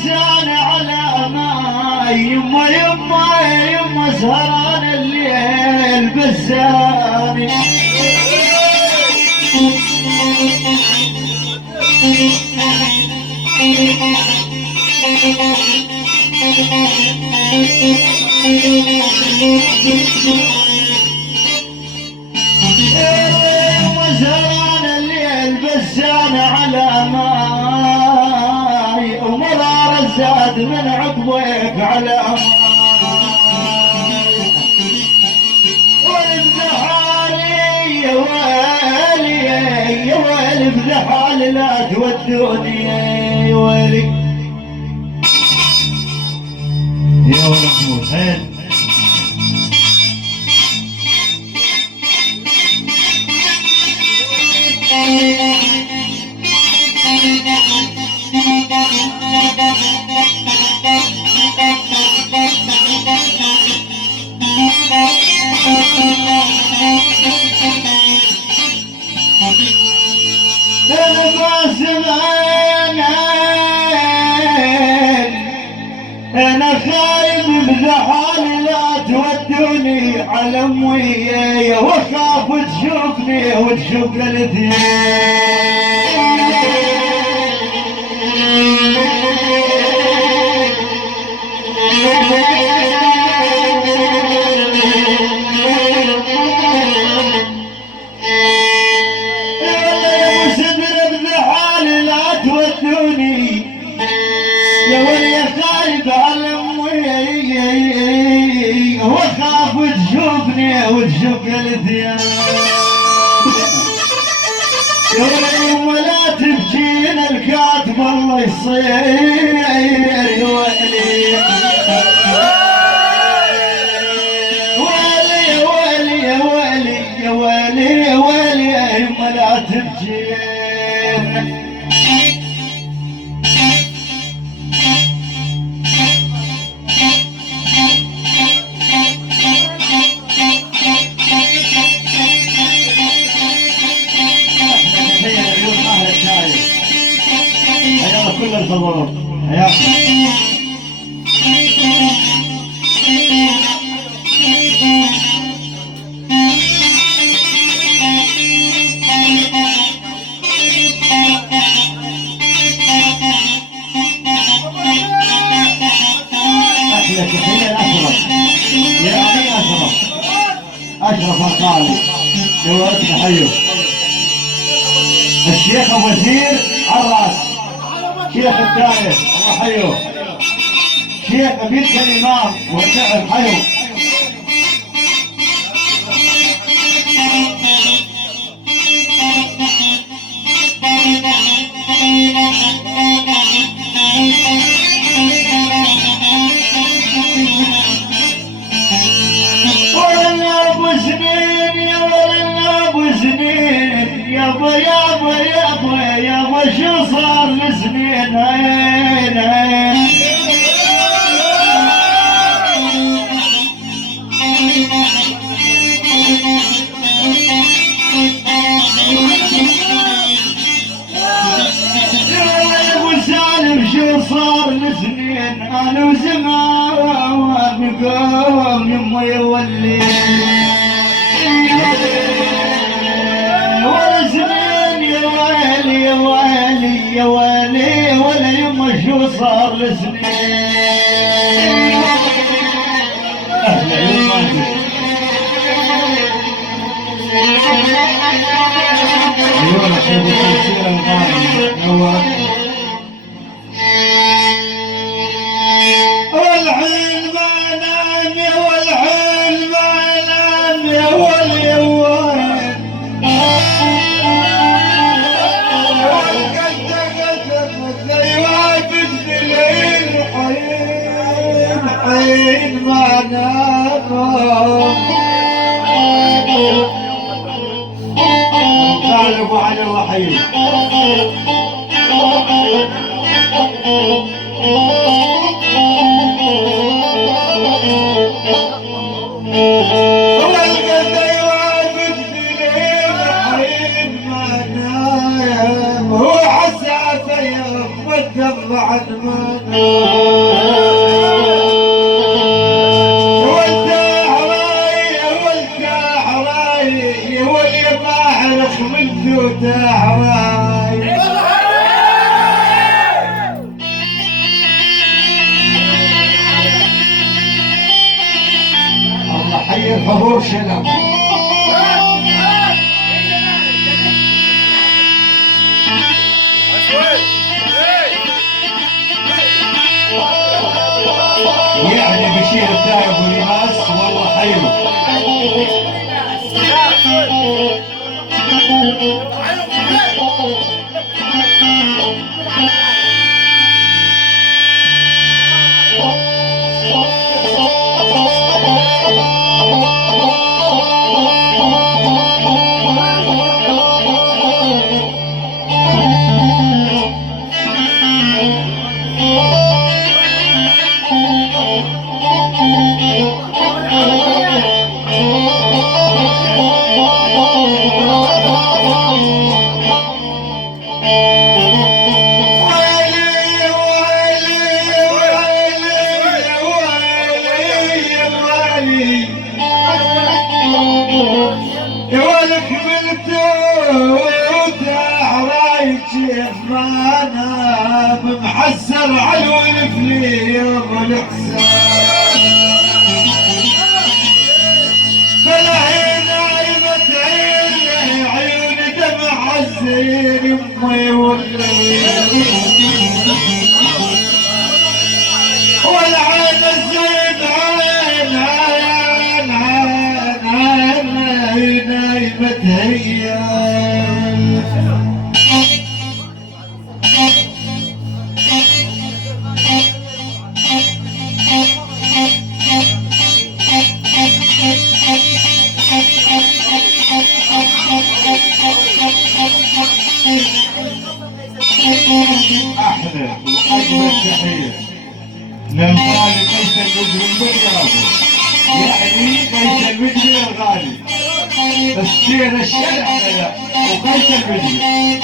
البزان على ما يما يما يما سهران الليل بزاني وزران الليل بزان على ماي ومرار الزاد من عقبك على ماي والبحاري يا ويلي يا ويلي بذحال لا تودوني يا ويلي يا ولد محمود هين انا خايف بزحال لا تودوني على امي واخاف تشوفني وتشوف واخاف تشوفني وتشوف الثياب يا ولي ولا تبكين الكاتب الله يصير يا ويلي ويلي يا ويلي يا ويلي يا ويلي يا ويلي يا يما لا تبكين كل الحضور حياكم احلى تحيه الاشرف يا اخي اشرف القاضي جواد تحيه الشيخ ابو وزير عراس شيخ الداير الله حيوه شيخ بيت الامام والشعر حيوه ولنا ابو سنين يا ولنا ابو سنين يابا يابا يابا يابا شو صار لسنين هين هين يا ابو سالم شو صار لسنين انا وزمان نقوم يما يولي يا ويلي ولا يما شو صار لسنين اهلا يما ايوه حبيبي تفسير الغالي والحين ما نام يا والحين ما نام يا ولي الحين ما نام قال ابو علي الرحيم الله حي الحضور شلم. يعني بشير بتاع ابو لباس والله حلو. محسر على الولف لي يابا الحساب فالعين عيبت عيني عيون دمع الزين امي والعين الزين عين عين عين عين عيبت هي احلى واجمل تحيه للغالي قيس المجرم بالرياضي يعني قيس المجرم الغالي السير الشرع وقيس المجرم